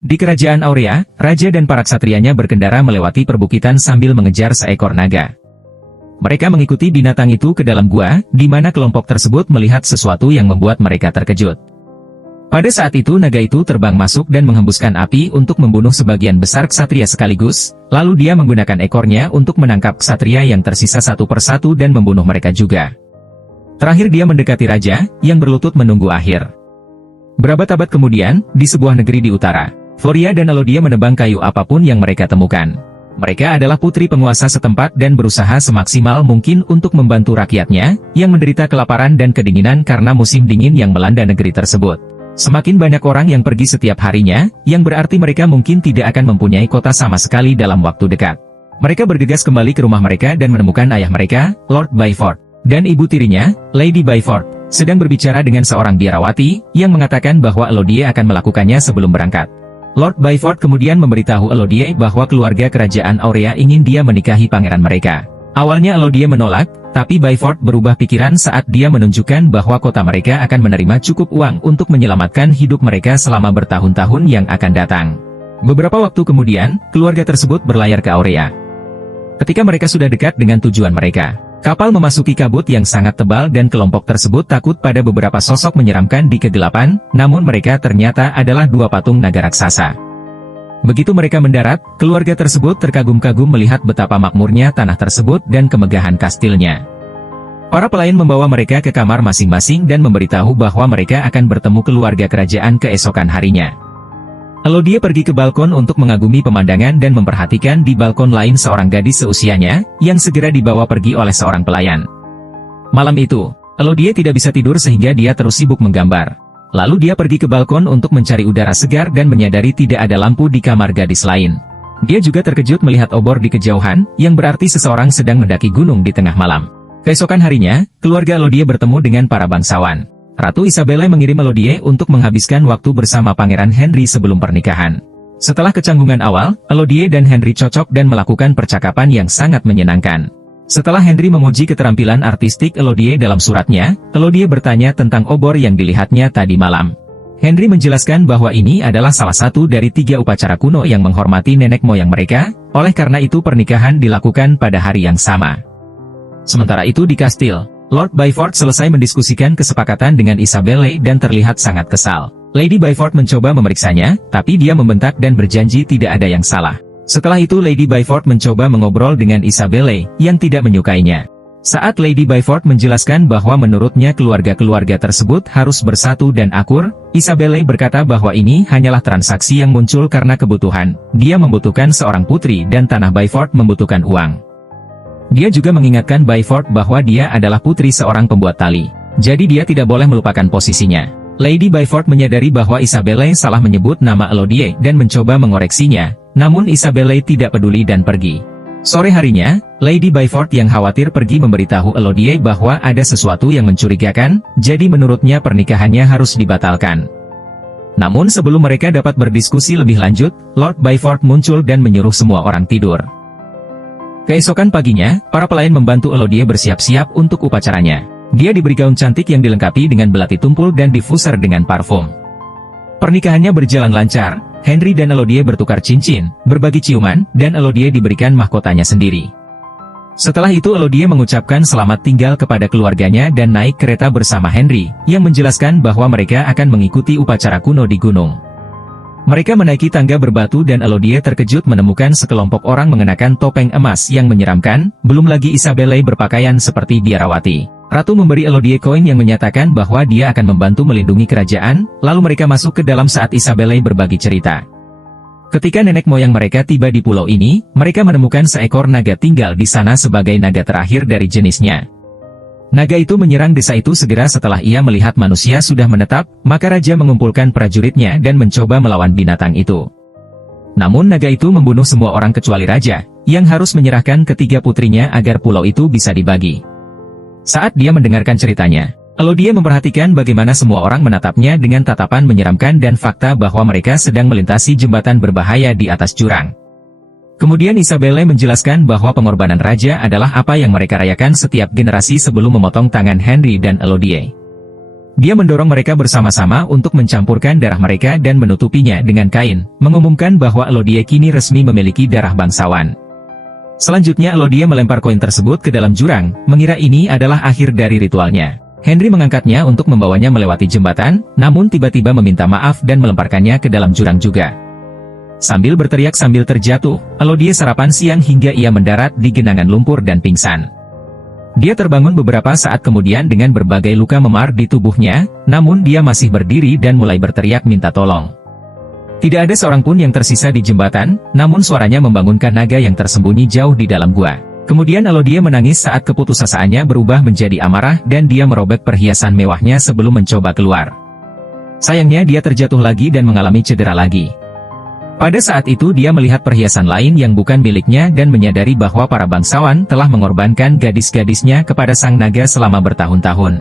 Di kerajaan Aurea, raja dan para ksatrianya berkendara melewati perbukitan sambil mengejar seekor naga. Mereka mengikuti binatang itu ke dalam gua, di mana kelompok tersebut melihat sesuatu yang membuat mereka terkejut. Pada saat itu naga itu terbang masuk dan menghembuskan api untuk membunuh sebagian besar ksatria sekaligus, lalu dia menggunakan ekornya untuk menangkap ksatria yang tersisa satu persatu dan membunuh mereka juga. Terakhir dia mendekati raja, yang berlutut menunggu akhir. Berabad-abad kemudian, di sebuah negeri di utara, Floria dan Alodia menebang kayu apapun yang mereka temukan. Mereka adalah putri penguasa setempat dan berusaha semaksimal mungkin untuk membantu rakyatnya, yang menderita kelaparan dan kedinginan karena musim dingin yang melanda negeri tersebut. Semakin banyak orang yang pergi setiap harinya, yang berarti mereka mungkin tidak akan mempunyai kota sama sekali dalam waktu dekat. Mereka bergegas kembali ke rumah mereka dan menemukan ayah mereka, Lord Byford, dan ibu tirinya, Lady Byford, sedang berbicara dengan seorang biarawati, yang mengatakan bahwa Alodia akan melakukannya sebelum berangkat. Lord Byford kemudian memberitahu Alodia bahwa keluarga kerajaan Aurea ingin dia menikahi pangeran mereka. Awalnya Alodia menolak, tapi Byford berubah pikiran saat dia menunjukkan bahwa kota mereka akan menerima cukup uang untuk menyelamatkan hidup mereka selama bertahun-tahun yang akan datang. Beberapa waktu kemudian, keluarga tersebut berlayar ke Aurea. Ketika mereka sudah dekat dengan tujuan mereka, kapal memasuki kabut yang sangat tebal dan kelompok tersebut takut pada beberapa sosok menyeramkan di kegelapan, namun mereka ternyata adalah dua patung naga raksasa. Begitu mereka mendarat, keluarga tersebut terkagum-kagum melihat betapa makmurnya tanah tersebut dan kemegahan kastilnya. Para pelayan membawa mereka ke kamar masing-masing dan memberitahu bahwa mereka akan bertemu keluarga kerajaan keesokan harinya. Alodia pergi ke balkon untuk mengagumi pemandangan dan memperhatikan di balkon lain seorang gadis seusianya, yang segera dibawa pergi oleh seorang pelayan. Malam itu, Alodia tidak bisa tidur sehingga dia terus sibuk menggambar. Lalu dia pergi ke balkon untuk mencari udara segar dan menyadari tidak ada lampu di kamar gadis lain. Dia juga terkejut melihat obor di kejauhan, yang berarti seseorang sedang mendaki gunung di tengah malam. Keesokan harinya, keluarga Alodia bertemu dengan para bangsawan. Ratu Isabella mengirim Alodia untuk menghabiskan waktu bersama Pangeran Henry sebelum pernikahan. Setelah kecanggungan awal, Alodia dan Henry cocok dan melakukan percakapan yang sangat menyenangkan. Setelah Henry memuji keterampilan artistik Alodia dalam suratnya, Alodia bertanya tentang obor yang dilihatnya tadi malam. Henry menjelaskan bahwa ini adalah salah satu dari 3 upacara kuno yang menghormati nenek moyang mereka, oleh karena itu pernikahan dilakukan pada hari yang sama. Sementara itu di kastil, Lord Byford selesai mendiskusikan kesepakatan dengan Isabella dan terlihat sangat kesal. Lady Byford mencoba memeriksanya, tapi dia membentak dan berjanji tidak ada yang salah. Setelah itu Lady Byford mencoba mengobrol dengan Isabella, yang tidak menyukainya. Saat Lady Byford menjelaskan bahwa menurutnya keluarga-keluarga tersebut harus bersatu dan akur, Isabella berkata bahwa ini hanyalah transaksi yang muncul karena kebutuhan. Dia membutuhkan seorang putri dan tanah Byford membutuhkan uang. Dia juga mengingatkan Byford bahwa dia adalah putri seorang pembuat tali. Jadi dia tidak boleh melupakan posisinya. Lady Byford menyadari bahwa Isabella salah menyebut nama Alodia dan mencoba mengoreksinya. Namun Isabella tidak peduli dan pergi. Sore harinya, Lady Byford yang khawatir pergi memberitahu Alodia bahwa ada sesuatu yang mencurigakan, jadi menurutnya pernikahannya harus dibatalkan. Namun sebelum mereka dapat berdiskusi lebih lanjut, Lord Byford muncul dan menyuruh semua orang tidur. Keesokan paginya, para pelayan membantu Alodia bersiap-siap untuk upacaranya. Dia diberi gaun cantik yang dilengkapi dengan belati tumpul dan diffuser dengan parfum. Pernikahannya berjalan lancar. Henry dan Alodia bertukar cincin, berbagi ciuman, dan Alodia diberikan mahkotanya sendiri. Setelah itu Alodia mengucapkan selamat tinggal kepada keluarganya dan naik kereta bersama Henry, yang menjelaskan bahwa mereka akan mengikuti upacara kuno di gunung. Mereka menaiki tangga berbatu dan Alodia terkejut menemukan sekelompok orang mengenakan topeng emas yang menyeramkan, belum lagi Isabella berpakaian seperti biarawati. Ratu memberi Alodia koin yang menyatakan bahwa dia akan membantu melindungi kerajaan, lalu mereka masuk ke dalam saat Isabella berbagi cerita. Ketika nenek moyang mereka tiba di pulau ini, mereka menemukan seekor naga tinggal di sana sebagai naga terakhir dari jenisnya. Naga itu menyerang desa itu segera setelah ia melihat manusia sudah menetap, maka raja mengumpulkan prajuritnya dan mencoba melawan binatang itu. Namun naga itu membunuh semua orang kecuali raja, yang harus menyerahkan ketiga putrinya agar pulau itu bisa dibagi. Saat dia mendengarkan ceritanya, Alodia memperhatikan bagaimana semua orang menatapnya dengan tatapan menyeramkan dan fakta bahwa mereka sedang melintasi jembatan berbahaya di atas jurang. Kemudian Isabella menjelaskan bahwa pengorbanan raja adalah apa yang mereka rayakan setiap generasi sebelum memotong tangan Henry dan Alodia. Dia mendorong mereka bersama-sama untuk mencampurkan darah mereka dan menutupinya dengan kain, mengumumkan bahwa Elodie kini resmi memiliki darah bangsawan. Selanjutnya Elodie melempar koin tersebut ke dalam jurang, mengira ini adalah akhir dari ritualnya. Henry mengangkatnya untuk membawanya melewati jembatan, namun tiba-tiba meminta maaf dan melemparkannya ke dalam jurang juga. Sambil berteriak sambil terjatuh, Elodie sarapan siang hingga ia mendarat di genangan lumpur dan pingsan. Dia terbangun beberapa saat kemudian dengan berbagai luka memar di tubuhnya, namun dia masih berdiri dan mulai berteriak minta tolong. Tidak ada seorang pun yang tersisa di jembatan, namun suaranya membangunkan naga yang tersembunyi jauh di dalam gua. Kemudian Elodie menangis saat keputusasaannya berubah menjadi amarah dan dia merobek perhiasan mewahnya sebelum mencoba keluar. Sayangnya dia terjatuh lagi dan mengalami cedera lagi. Pada saat itu dia melihat perhiasan lain yang bukan miliknya dan menyadari bahwa para bangsawan telah mengorbankan gadis-gadisnya kepada sang naga selama bertahun-tahun.